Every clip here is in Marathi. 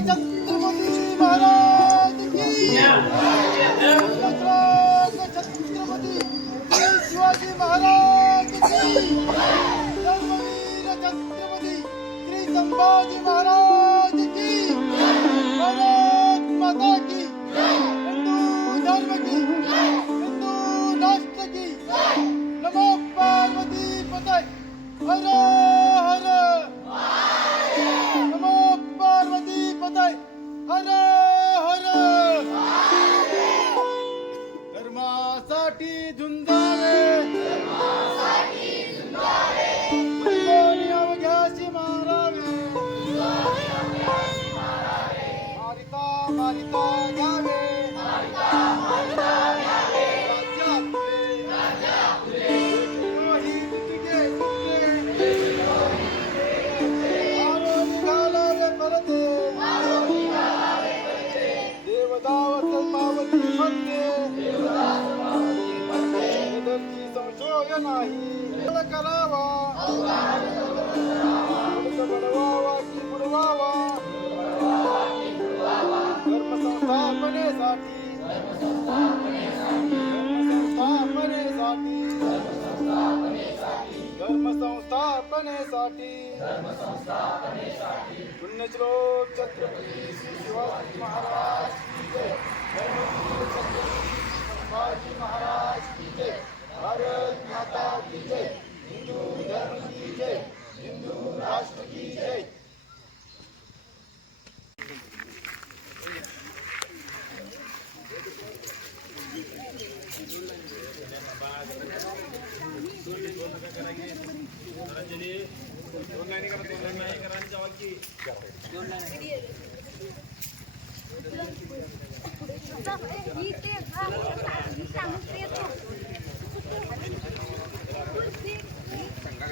छत्रपती महाराज की छत्रपती शिवाजी महाराज की धर्मवीर छत्रपती श्री संभाजी महाराज की भारत माता की हिंदू धर्म की हिंदू राष्ट्र की नमो पार्वती पतय हर हर नमो पार्वती पतय हर हर धर्मासाठी झुंजावे कोणी अवघ्याशी मारावे मारिता मारिता घ्यावे राज्यातले रोहित तुझे आरो निघालावे परते देवदावत पावती म्हणते बदलची संशय नाही करावा बडवावा की बुडवावा धर्मसंस्थापनेसाठी पुण्यश्लोक छत्रपती श्री शिवाजी महाराज की जय धर्मवीर छत्रपती संभाजी महाराज की जय भारत माता की जय हिंदू धर्म की जय हिंदू राष्ट्र की जय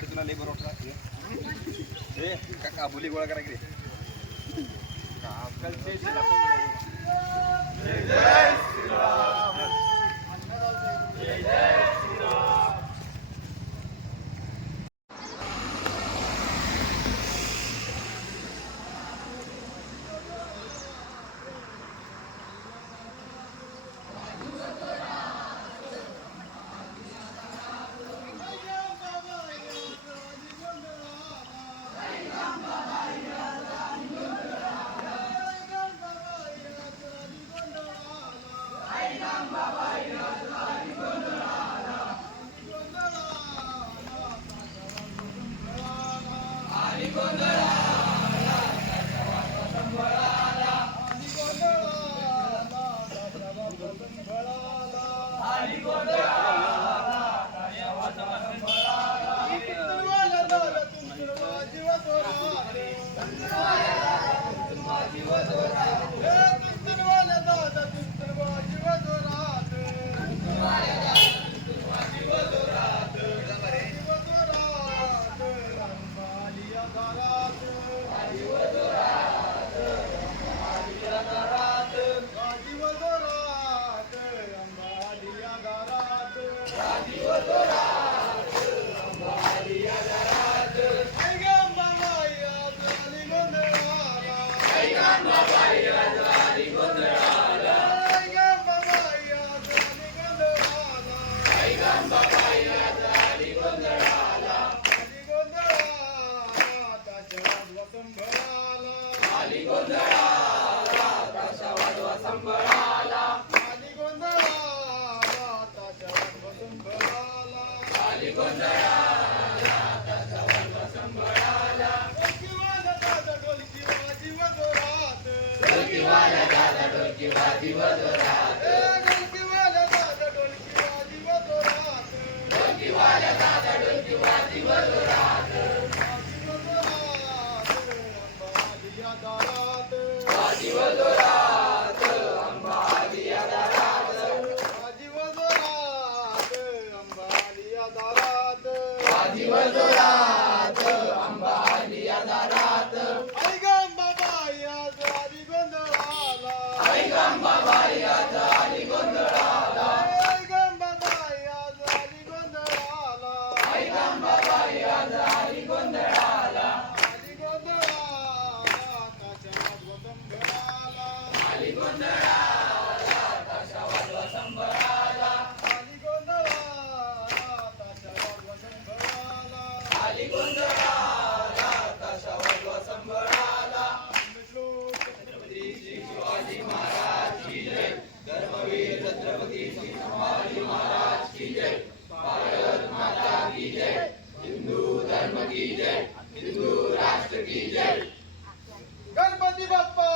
तुला लय बरोबर हे का काबुली गोळा करा की काकलचे जय श्रीराम जय श्रीराम गणपती बाप्पा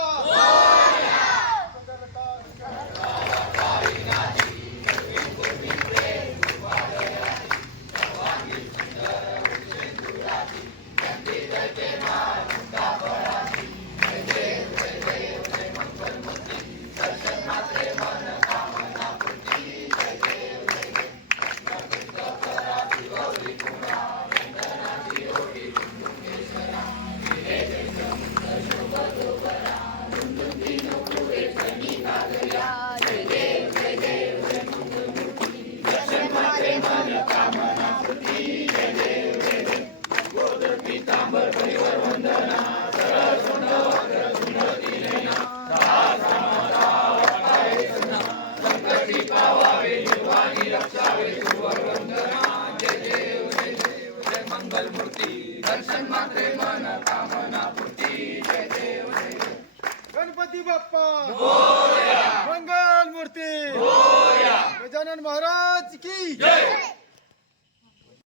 गणपती बाप्पा मंगल मूर्ती गजानन महाराज की जय।